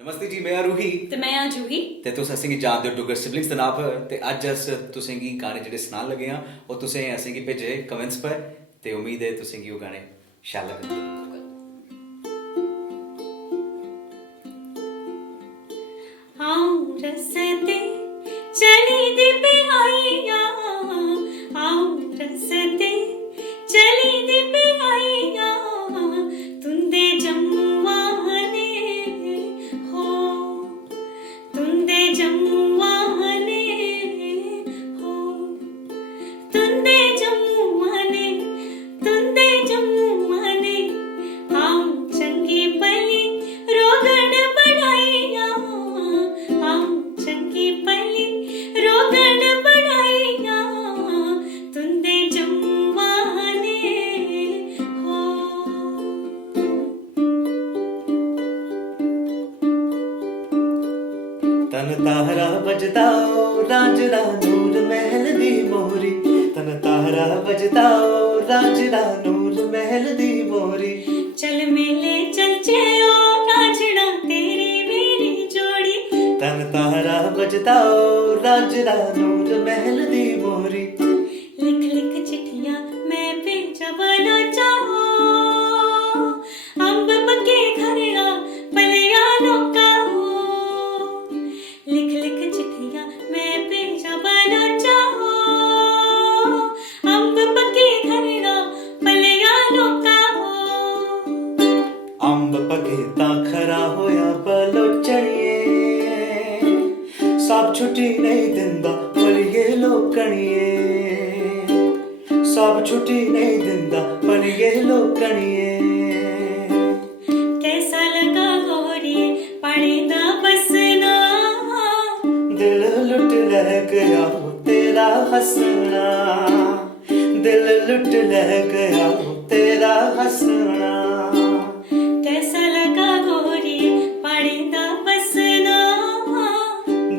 नमस्ते जी, मैं रूही ते मैं आ जूही ते तुस असेंगी जानदे हो डुगर सिबलिंग्स दा नां पर ते अज्ज अस तुसेंगी गाने जेह्ड़े सनान लगे आं ओह् तुसें असेंगी भेजे कमेंट्स पर ते उम्मीद है तुसेंगी ओह् गाने शैल लगन। आऊं रसते चली दी पिहाइया आऊं रसते चली दी पिहाइया तुंदे जम्मुआ ने हो तुंदे जम्मुआ ने हो तुंदे जम्मुआ ने आऊं चंगी पली रोगन बनाइया आऊं चंगी पली रोगन बनाइया तुंदे जम्मुआ ने हो। तन तारा बजदा ओ रांझदा नूर महल दी मोरी, तन तारा बजदा ओ रांझदा नूर महल दी मोरी। चल मेले चल चेयो नाचना तेरी मेरी जोड़ी, तन तारा बजदा ओ रांझदा नूर महल दी मोरी। लिख लिख चिट्ठियां मैं भेजा वाला चाहो अंब पके घरेगा पलिया लोका हो। लिख लिख चिट्ठियां मैं भेजा वाला चाहो अंब पके घरेगा पलिया लोका हो। अंब पके तां खरा होया बलोचणिए, सब छुट्टी नहीं दिंदा पलिए लोकणिए, सब छुट्टी नहीं दिंदा पलिए लोकणिए। कैसा लगा गोरिये पानी दा बसना, दिल लुट लह गया हो तेरा हंसना, दिल लुट लह गया हो तेरा हंसना। कैसा लगा गोरिये पानी दा बसना,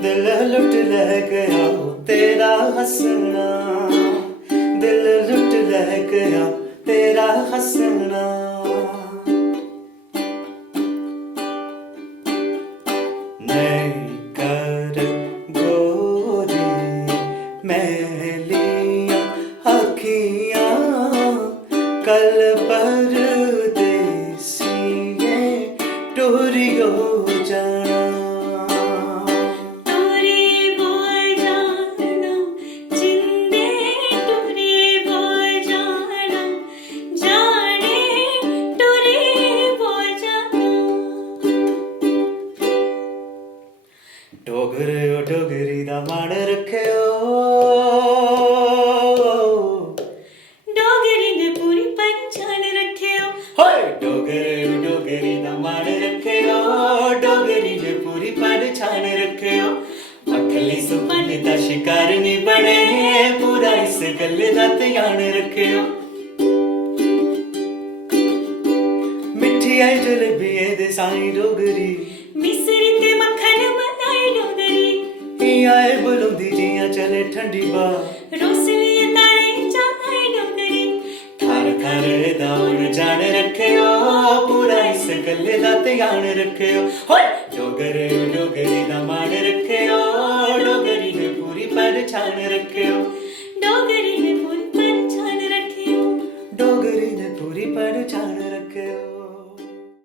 दिल लुट लह गया हो तेरा हंसना, दिल लुट लह गया तेरा हंसना। नई कर गोरी मैलियां अखियां कल परदेसिए टोरियो जाना। टोरी बोल जाना जिंदे टोरी बोल जाना जाने टोरी बोल जाना। डोगरे ओ डोगरी दा मान रखेओ, डोगरी ने पूरी पहचान रखेओ, होए डोगरे ओ डोगरी दा मान रखेओ, डोगरी ने पूरी पहचान रखेओ। अखली सुपन दा शिकार नहीं बने पूरा इस गल दा ध्यान रखेओ। मिठी आई जलेबिए दे साई डोगरी, मिसरी ते मक्खन बनाई डोगरी, आए बुलंदी जियां चले ठंडी बा, रोसलिए तारे चाहे डोगरी। थार थार दाउन जान रखेओ पूरा इस गल्ले दा ध्यान रखेओ। होए डोगरे डोगरी दा मान रखेओ, डोगरी ने पूरी पहचान रखेओ।